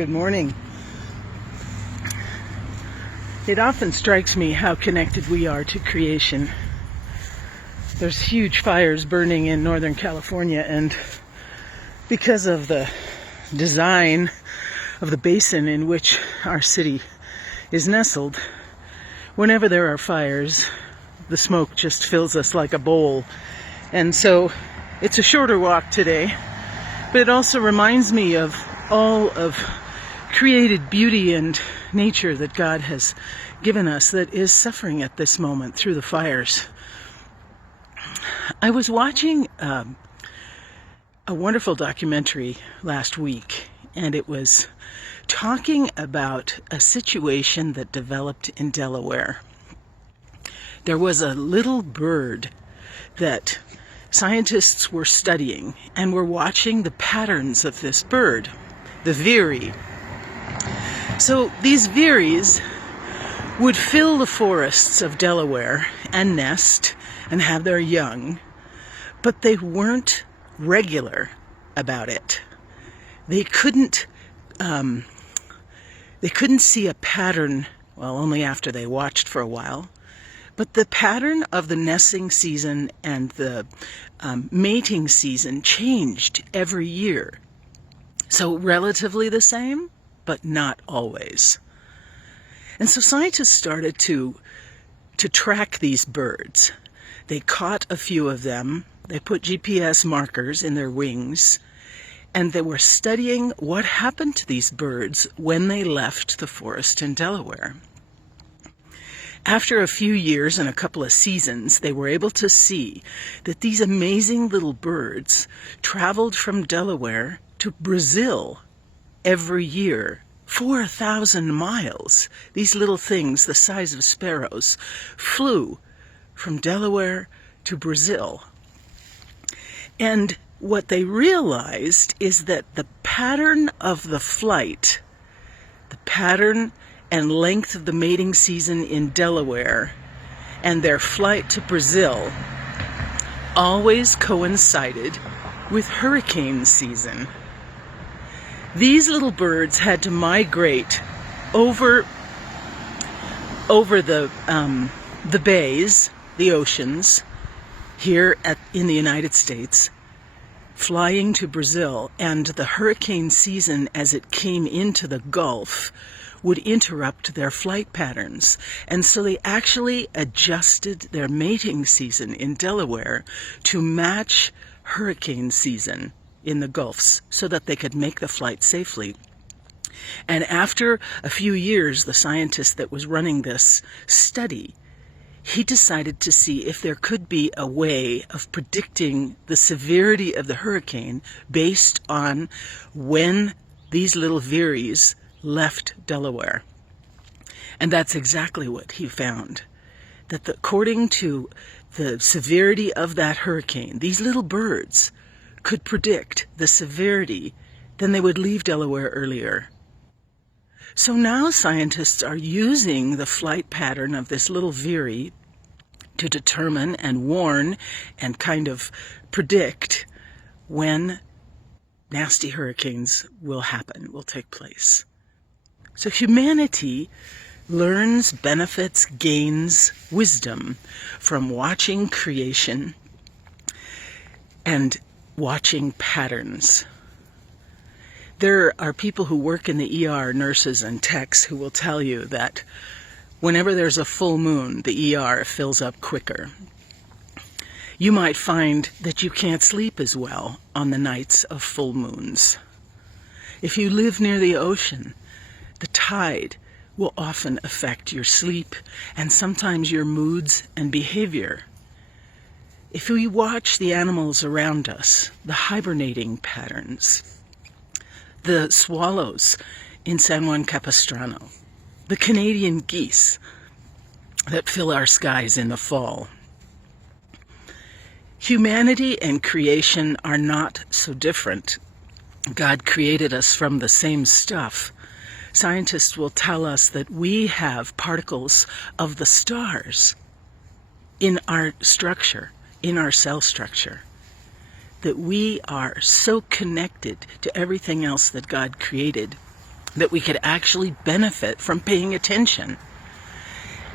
Good morning. It often strikes me how connected we are to creation. There's huge fires burning in Northern California, and because of the design of the basin in which our city is nestled, whenever there are fires, the smoke just fills us like a bowl. And so it's a shorter walk today, but it also reminds me of all of created beauty and nature that God has given us that is suffering at this moment through the fires. I was watching a wonderful documentary last week, and it was talking about a situation that developed in Delaware. There was a little bird that scientists were studying and were watching the patterns of this bird, the veery. So these veeries would fill the forests of Delaware and nest and have their young, but they weren't regular about it. They couldn't see a pattern, well, only after they watched for a while, but the pattern of the nesting season and the mating season changed every year. So relatively the same, but not always. And so scientists started to track these birds. They caught a few of them, they put GPS markers in their wings, and they were studying what happened to these birds when they left the forest in Delaware. After a few years and a couple of seasons, they were able to see that these amazing little birds traveled from Delaware to Brazil every year, 4,000 miles. These little things, the size of sparrows, flew from Delaware to Brazil. And what they realized is that the pattern of the flight, the pattern and length of the mating season in Delaware, and their flight to Brazil always coincided with hurricane season. These little birds had to migrate over the bays, the oceans, here in the United States, flying to Brazil, and the hurricane season as it came into the Gulf would interrupt their flight patterns. And so they actually adjusted their mating season in Delaware to match hurricane season in the Gulfs so that they could make the flight safely. And after a few years, the scientist that was running this study, he decided to see if there could be a way of predicting the severity of the hurricane based on when these little veeries left Delaware. And that's exactly what he found. That according to the severity of that hurricane, these little birds could predict the severity, then they would leave Delaware earlier. So now scientists are using the flight pattern of this little veery to determine and warn and kind of predict when nasty hurricanes will take place. So humanity learns, benefits, gains wisdom from watching creation and watching patterns. There are people who work in the ER, nurses and techs, who will tell you that whenever there's a full moon, the ER fills up quicker. You might find that you can't sleep as well on the nights of full moons. If you live near the ocean, the tide will often affect your sleep and sometimes your moods and behavior. If we watch the animals around us, the hibernating patterns, the swallows in San Juan Capistrano, the Canadian geese that fill our skies in the fall. Humanity and creation are not so different. God created us from the same stuff. Scientists will tell us that we have particles of the stars in our structure, in our cell structure, that we are so connected to everything else that God created that we could actually benefit from paying attention.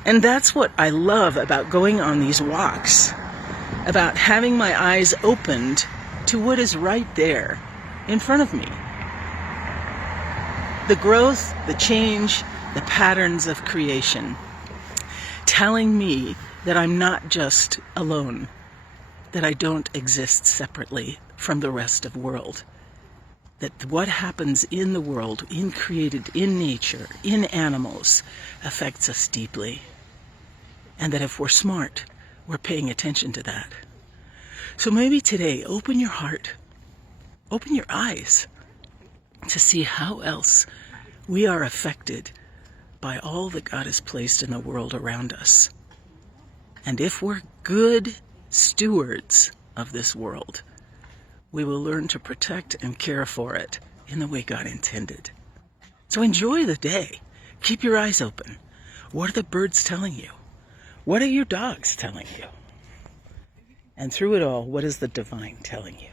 And that's what I love about going on these walks, about having my eyes opened to what is right there in front of me. The growth, the change, the patterns of creation, telling me that I'm not just alone, that I don't exist separately from the rest of the world, that what happens in the world, created in nature, in animals, affects us deeply, and that if we're smart, we're paying attention to that. So maybe today, open your heart, open your eyes to see how else we are affected by all that God has placed in the world around us. And if we're good stewards of this world, we will learn to protect and care for it in the way God intended. So enjoy the day. Keep your eyes open. What are the birds telling you? What are your dogs telling you? And through it all, what is the divine telling you?